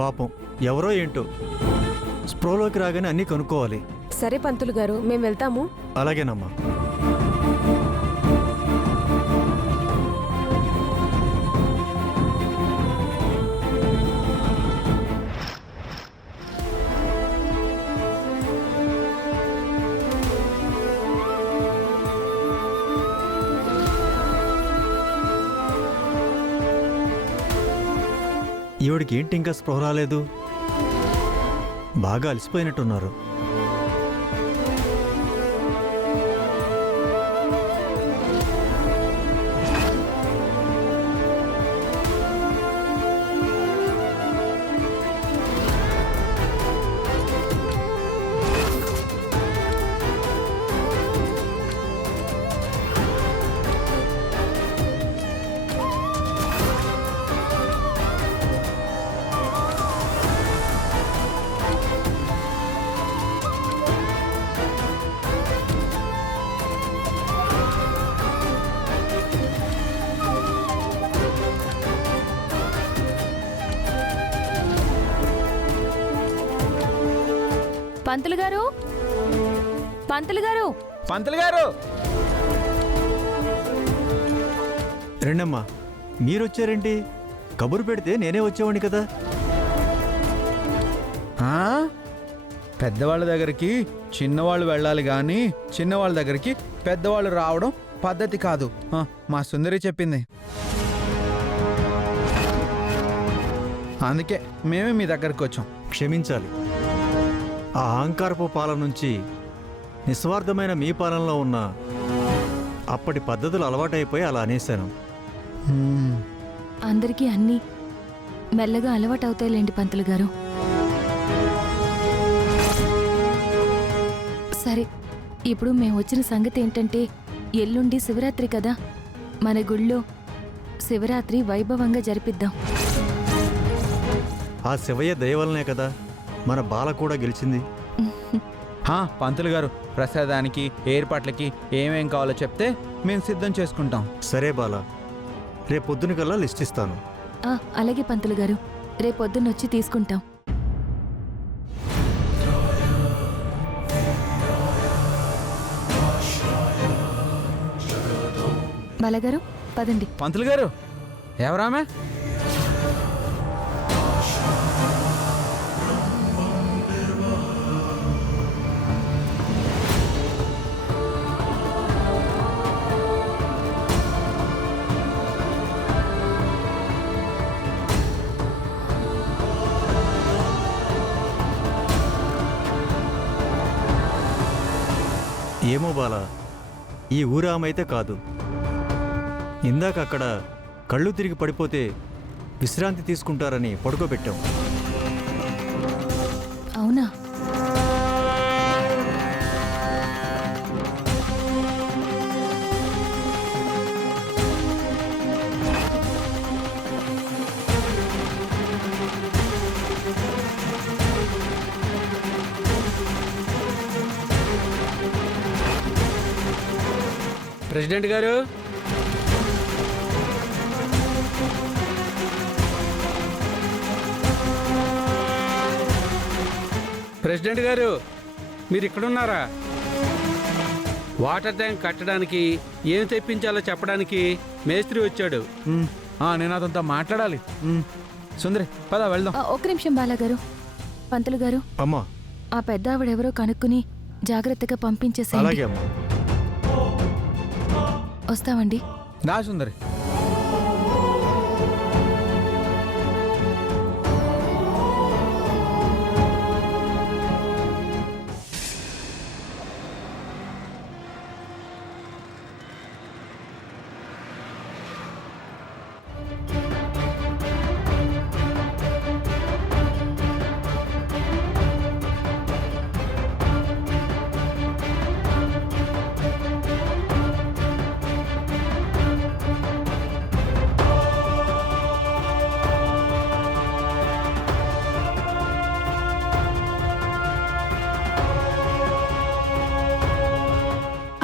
పాపం ఎవరో ఏంటో స్ప్రోలోకి రాగానే అన్నీ కనుక్కోవాలి. సరే పంతులు గారు, మేము వెళ్తాము. అలాగేనమ్మా. ఈవిడికి ఏంటి ఇంకా స్పృహ రాలేదు? బాగా అలసిపోయినట్టున్నారు. పంతులు గారు, పంతులు గారు, పంతులు గారు! రెండమ్మా, మీరొచ్చారేంటి? కబురు పెడితే నేనే వచ్చేవాడిని కదా. పెద్దవాళ్ళ దగ్గరికి చిన్నవాళ్ళు వెళ్ళాలి కానీ చిన్నవాళ్ళ దగ్గరికి పెద్దవాళ్ళు రావడం పద్ధతి కాదు. మా సుందరి చెప్పింది. అందుకే మేమే మీ దగ్గరికి వచ్చాం. క్షమించాలి. ఆ అహంకారపు పాలన నుంచి నిస్వార్థమైన మీ పాలనలో ఉన్న అప్పటి పద్ధతులు అలవాటైపోయి అలా అనేశాను. అందరికీ అన్నీ మెల్లగా అలవాటు అవుతాయిలేండి పంతులు గారు. సరే, ఇప్పుడు మేము వచ్చిన సంగతి ఏంటంటే, ఎల్లుండి శివరాత్రి కదా, మన గుళ్ళో శివరాత్రి వైభవంగా జరిపిద్దాం. ఆ శివయ్య దయ వల్లనే కదా మన బాల కూడా గెలిచింది. పంతులు గారు, ప్రసాదానికి ఏర్పాట్లకి ఏమేం కావాలో చెప్తే మేము సిద్ధం చేసుకుంటాం. సరే బాల, రేపొద్దునికల్లా లిస్ట్ ఇస్తాను. అలాగే పంతులు గారు, రేపొద్దున్నొచ్చి తీసుకుంటాం. బాలగారు, పదండి. పంతులు గారు, ఎవరామే? ఏమో బాల, ఈ ఊరామైతే కాదు. ఇందాక అక్కడ కళ్ళు తిరిగి పడిపోతే విశ్రాంతి తీసుకుంటారని పడుకోబెట్టాం. అవునా? ప్రెసిడెంట్ గారు, ప్రెసిడెంట్ గారు, మీరు ఇక్కడున్నారా? వాటర్ ట్యాంక్ కట్టడానికి ఏం తెప్పించాలో చెప్పడానికి మేస్త్రి వచ్చాడు. నేను అతనితో మాట్లాడాలి. సుందరి, పద వెళ్దాం. ఒక్క నిమిషం బాలగారు. పంతులు గారు, అమ్మా, ఆ పెద్ద ఆవిడెవరో కనుక్కుని జాగ్రత్తగా పంపించేసేయండి. అలాగే అమ్మా. వస్తామండి. దా సుందరి.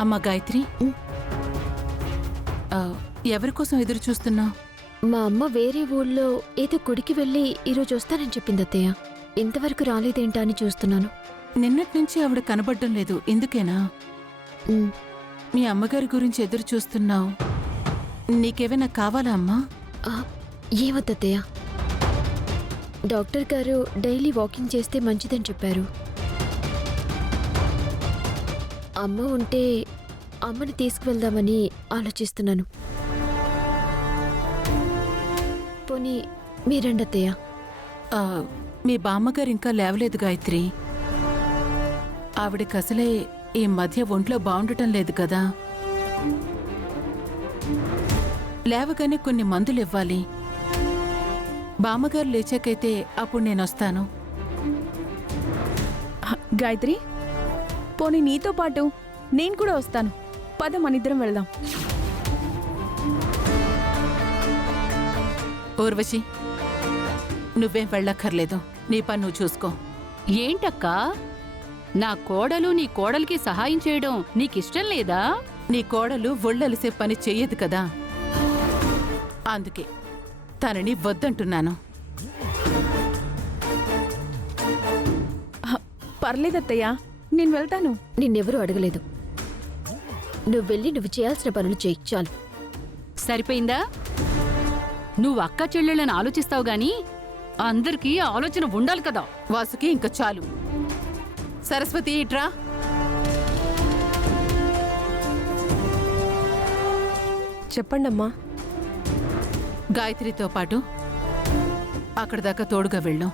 అమ్మా గాయత్రి, ఎవరి కోసం ఎదురు చూస్తున్నావు? మా అమ్మ వేరే ఊళ్ళో ఏదో గుడికి వెళ్ళి ఈరోజు వస్తానని చెప్పింది అత్తయ్య. ఇంతవరకు రాలేదేంటా అని చూస్తున్నాను. నిన్నటి నుంచి ఆవిడ కనబడడం లేదు, ఎందుకేనా? ఉమ్, మీ అమ్మగారి గురించి ఎదురు చూస్తున్నావు. నీకేమైనా కావాలా అమ్మా? ఆ, ఏమద్దత్తయ్య. డాక్టర్ గారు డైలీ వాకింగ్ చేస్తే మంచిదని చెప్పారు. అమ్మ ఉంటే అమ్మని తీసుకువెళ్దామని ఆలోచిస్తున్నాను. పోనీ మీరండత్తయ్య. ఆ, మీ బామ్మగారు ఇంకా లేవలేదు గాయత్రి. ఆవిడకి అసలే ఈ మధ్య ఒంట్లో బాగుండటం లేదు కదా. లేవగానే కొన్ని మందులు ఇవ్వాలి. బామ్మగారు లేచాకైతే అప్పుడు నేనొస్తాను. గాయత్రి, పోనీ నీతో పాటు నేను కూడా వస్తాను. పద మనిద్దరం వెళ్దాం. ఊర్వశి, నువ్వేం వెళ్ళక్కర్లేదు. నీ పని నువ్వు చూసుకో. ఏంటక్కా, నా కోడలు నీ కోడలికి సహాయం చేయడం నీకిష్టం లేదా? నీ కోడలు ఒళ్ళలిసే పని చెయ్యదు కదా, అందుకే తనని వద్దంటున్నాను. పర్లేదత్తయ్య, నేను వెళ్తాను. నిన్నెవరూ అడగలేదు. నువ్వు వెళ్ళి నువ్వు చేయాల్సిన పనులు చేయి చాలు. సరిపోయిందా? నువ్వు అక్క చెల్లెళ్ళని ఆలోచిస్తావు గాని అందరికీ ఆలోచన ఉండాలి కదా. వాసుకి ఇంకా చాలు. సరస్వతి, ఇట్రా. చెప్పండమ్మా. గాయత్రితో పాటు అక్కడి దాకా తోడుగా వెళ్ళు.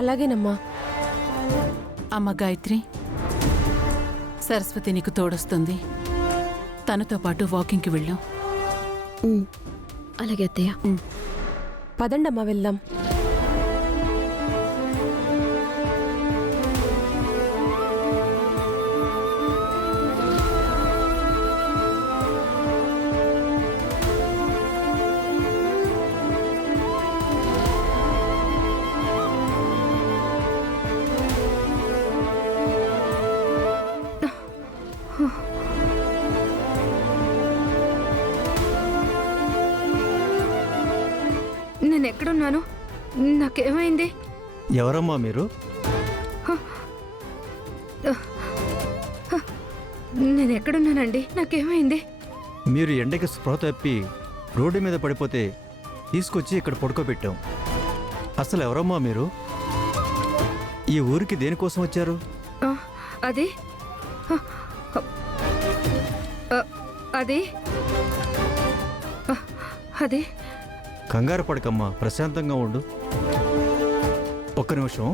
అలాగేనమ్మా. అమ్మ గాయత్రి, సరస్వతి నీకు తోడొస్తుంది. తనతో పాటు వాకింగ్కి వెళ్ళు. ఉమ్, అలాగే అత్తయ్య. పదండమ్మా వెళ్దాం. నేను ఎక్కడున్నాను? నాకేమైంది? ఎవరమ్మా మీరు? నేను ఎక్కడున్నానండి? నాకేమైంది? మీరు ఎండకి స్పృహ తప్పి రోడ్డు మీద పడిపోతే తీసుకొచ్చి ఇక్కడ పడుకోబెట్టాం. అసలు ఎవరమ్మా మీరు? ఈ ఊరికి దేనికోసం వచ్చారు? అది అది అది కంగారు పడకమ్మా, ప్రశాంతంగా ఉండు. ఒక్క నిమిషం.